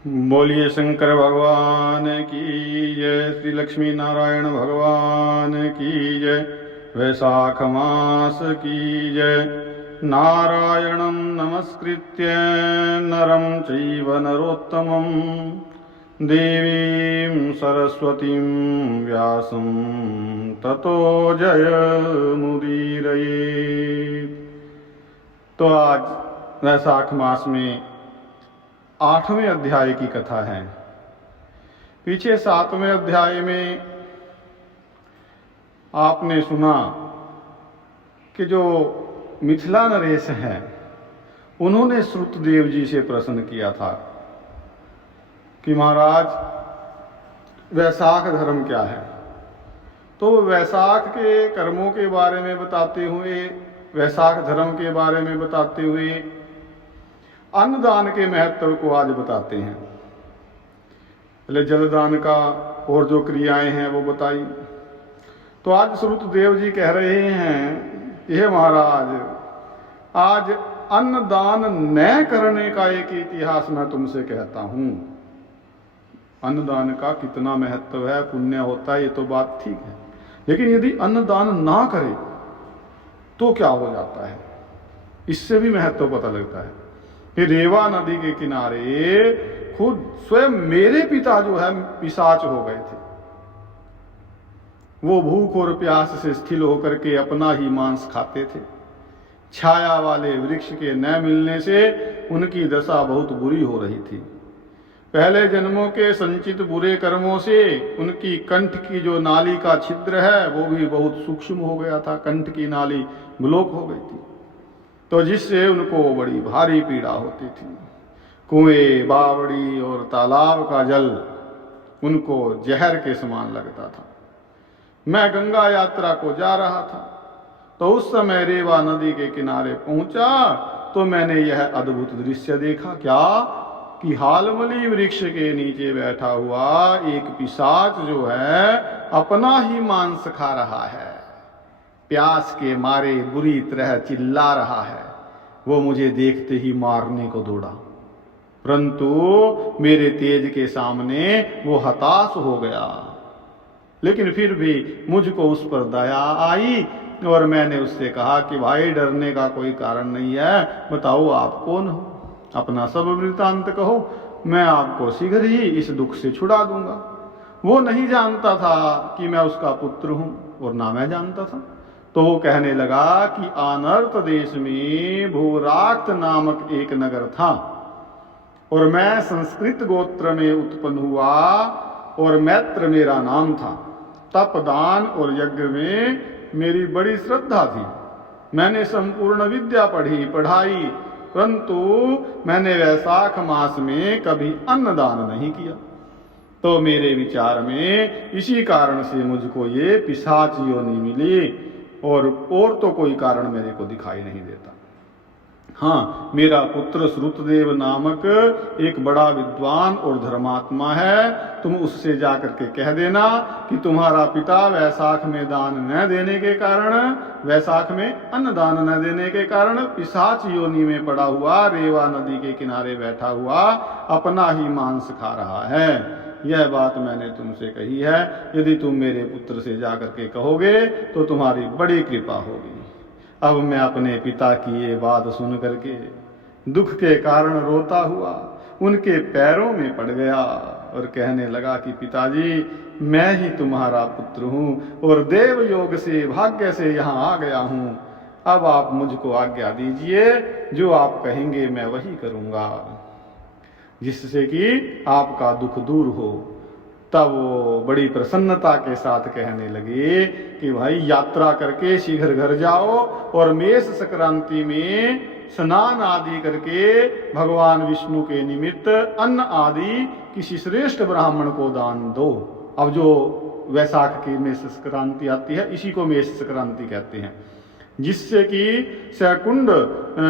बोलिए शंकर भगवान की जय। श्री लक्ष्मी नारायण भगवान की जय। वैशाख मास की जय। नारायणं नमस्कृत्य नरं चैव नरोत्तमं देवीं सरस्वतीं व्यासं ततो जयमुदीरये। तो आज वैशाख मास में 8वें अध्याय की कथा है। पीछे 7वें अध्याय में आपने सुना कि जो मिथिला नरेश हैं उन्होंने श्रुतदेव जी से प्रश्न किया था कि महाराज वैशाख धर्म क्या है। तो वैशाख के कर्मों के बारे में बताते हुए, वैशाख धर्म के बारे में बताते हुए अन्नदान के महत्व को आज बताते हैं। पहले जलदान का और जो क्रियाएं हैं वो बताई। तो आज श्रुतदेव जी कह रहे हैं, यह महाराज आज अन्नदान न करने का एक इतिहास मैं तुमसे कहता हूं। अन्नदान का कितना महत्व है, पुण्य होता है, ये तो बात ठीक है, लेकिन यदि अन्नदान ना करे तो क्या हो जाता है, इससे भी महत्व पता लगता है। फिर रेवा नदी के किनारे खुद स्वयं मेरे पिता जो है पिशाच हो गए थे। वो भूख और प्यास से स्थिर होकर के अपना ही मांस खाते थे। छाया वाले वृक्ष के न मिलने से उनकी दशा बहुत बुरी हो रही थी। पहले जन्मों के संचित बुरे कर्मों से उनकी कंठ की जो नाली का छिद्र है वो भी बहुत सूक्ष्म हो गया था। कंठ की नाली ब्लॉक हो गई थी, तो जिससे उनको बड़ी भारी पीड़ा होती थी। कुएं, बावड़ी और तालाब का जल उनको जहर के समान लगता था। मैं गंगा यात्रा को जा रहा था, तो उस समय रेवा नदी के किनारे पहुंचा तो मैंने यह अद्भुत दृश्य देखा। क्या कि हालमली वृक्ष के नीचे बैठा हुआ एक पिशाच जो है अपना ही मांस खा रहा है। प्यास के मारे बुरी तरह चिल्ला रहा है। वो मुझे देखते ही मारने को दौड़ा, परंतु मेरे तेज के सामने वो हताश हो गया। लेकिन फिर भी मुझको उस पर दया आई और मैंने उससे कहा कि भाई डरने का कोई कारण नहीं है, बताओ आप कौन हो, अपना सब वृत्तांत कहो, मैं आपको शीघ्र ही इस दुख से छुड़ा दूंगा। वो नहीं जानता था कि मैं उसका पुत्र हूं और ना मैं जानता था। तो वो कहने लगा कि आनर्त देश में भूराक्त नामक एक नगर था और मैं संस्कृत गोत्र में उत्पन्न हुआ और मैत्र मेरा नाम था। तप, दान और यज्ञ में मेरी बड़ी श्रद्धा थी। मैंने संपूर्ण विद्या पढ़ाई, परंतु मैंने वैशाख मास में कभी अन्नदान नहीं किया। तो मेरे विचार में इसी कारण से मुझको ये पिशाच योनि मिली और तो कोई कारण मेरे को दिखाई नहीं देता। हाँ, मेरा पुत्र श्रुतदेव नामक एक बड़ा विद्वान और धर्मात्मा है। तुम उससे जाकर के कह देना कि तुम्हारा पिता वैशाख में दान न देने के कारण, वैशाख में अन्नदान न देने के कारण पिशाच योनि में पड़ा हुआ रेवा नदी के किनारे बैठा हुआ अपना ही मांस खा रहा है। यह बात मैंने तुमसे कही है। यदि तुम मेरे पुत्र से जाकर के कहोगे तो तुम्हारी बड़ी कृपा होगी। अब मैं अपने पिता की ये बात सुन करके दुख के कारण रोता हुआ उनके पैरों में पड़ गया और कहने लगा कि पिताजी, मैं ही तुम्हारा पुत्र हूँ और देव योग से भाग्य से यहाँ आ गया हूँ। अब आप मुझको आज्ञा दीजिए, जो आप कहेंगे मैं वही करूँगा, जिससे कि आपका दुख दूर हो। तब वो बड़ी प्रसन्नता के साथ कहने लगे कि भाई यात्रा करके शीघ्र घर जाओ और मेष संक्रांति में स्नान आदि करके भगवान विष्णु के निमित्त अन्न आदि किसी श्रेष्ठ ब्राह्मण को दान दो। अब जो वैशाख की मेष संक्रांति आती है इसी को मेष संक्रांति कहते हैं, जिससे कि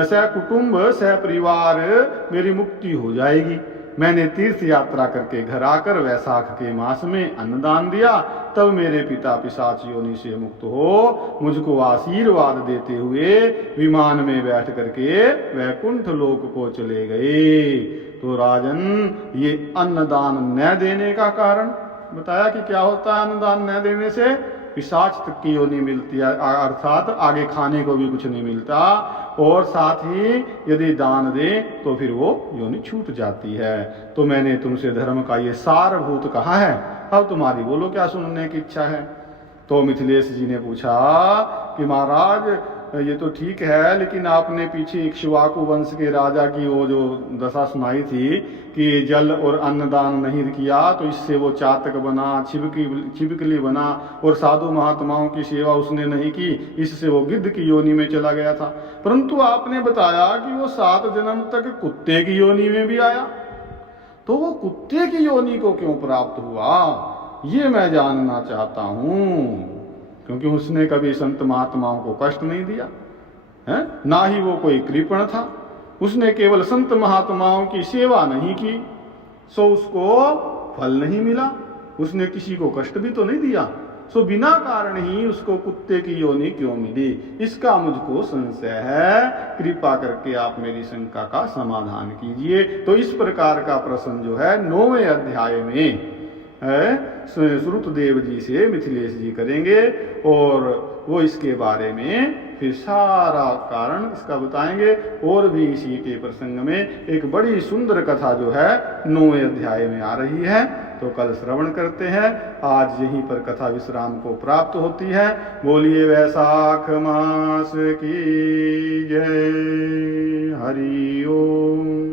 सकुटुंब सपरिवार मेरी मुक्ति हो जाएगी। मैंने तीर्थ यात्रा करके घर आकर वैशाख के मास में अन्नदान दिया, तब मेरे पिता पिशाच योनि से मुक्त हो मुझको आशीर्वाद देते हुए विमान में बैठ करके वैकुंठ लोक को चले गए। तो राजन ये अन्नदान न देने का कारण बताया कि क्या होता है अन्नदान न देने से, पिशाच तक की योनि मिलती है, अर्थात आगे खाने को भी कुछ नहीं मिलता, और साथ ही यदि दान दे तो फिर वो योनि छूट जाती है। तो मैंने तुमसे धर्म का ये सारभूत कहा है, अब तुम्हारी बोलो क्या सुनने की इच्छा है। तो मिथिलेश जी ने पूछा कि महाराज ये तो ठीक है, लेकिन आपने पीछे इक्ष्वाकु वंश के राजा की वो जो दशा सुनाई थी कि जल और अन्नदान नहीं किया तो इससे वो चातक बना, छिपकली बना, और साधु महात्माओं की सेवा उसने नहीं की, इससे वो गिद्ध की योनि में चला गया था। परंतु आपने बताया कि वो 7 जन्म तक कुत्ते की योनि में भी आया, तो वो कुत्ते की योनि को क्यों प्राप्त हुआ, ये मैं जानना चाहता हूँ। क्योंकि उसने कभी संत महात्माओं को कष्ट नहीं दिया है, ना ही वो कोई कृपण था, उसने केवल संत महात्माओं की सेवा नहीं की, सो उसको फल नहीं मिला, उसने किसी को कष्ट भी तो नहीं दिया, सो बिना कारण ही उसको कुत्ते की योनि क्यों मिली, इसका मुझको संशय है, कृपा करके आप मेरी शंका का समाधान कीजिए। तो इस प्रकार का प्रश्न जो है 9वें अध्याय में श्रुतदेव जी से मिथिलेश जी करेंगे, और वो इसके बारे में फिर सारा कारण इसका बताएंगे। और भी इसी के प्रसंग में एक बड़ी सुंदर कथा जो है 9वें अध्याय में आ रही है, तो कल श्रवण करते हैं। आज यहीं पर कथा विश्राम को प्राप्त होती है। बोलिए वैशाख मास की जय। हरि ओम।